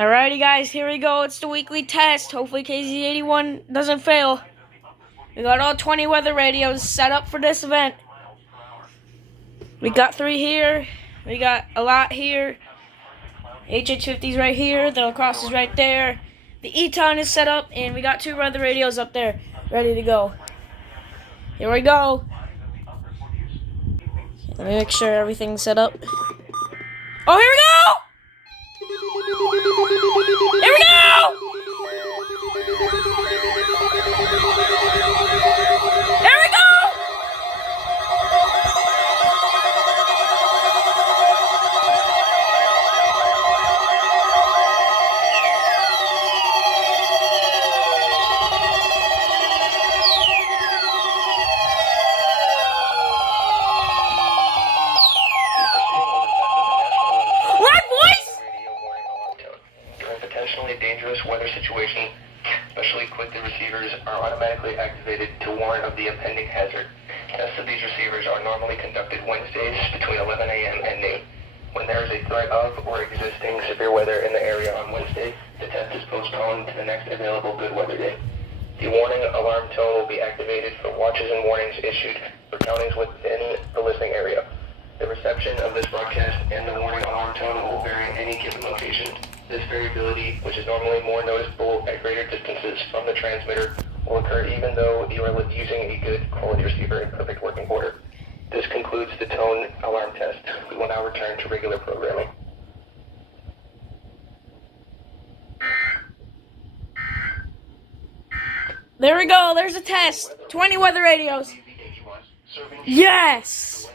Alrighty guys, here we go. It's the weekly test. Hopefully KZZ81 doesn't fail. We got all 20 weather radios set up for this event. We got 3 here. We got a lot here. HH50's right here. The lacrosse is right there. The E-Town is set up, and we got 2 weather radios up there ready to go. Here we go. Let me make sure everything's set up. Oh, here we go! Here we go! Here we go! Potentially dangerous weather situation, especially equipped receivers are automatically activated to warn of the impending hazard. Tests of these receivers are normally conducted Wednesdays between 11 a.m. and noon. When there is a threat of or existing severe weather in the area on Wednesday, the test is postponed to the next available good weather day. The warning alarm tone will be activated for watches and warnings issued for counties within the listening area. The reception of this broadcast and the warning alarm tone will vary in any given location. This variability, which is normally more noticeable at greater distances from the transmitter, will occur even though you are using a good quality receiver in perfect working order. This concludes the tone alarm test. We will now return to regular programming. There we go. There's a test. 20 weather radios. Yes!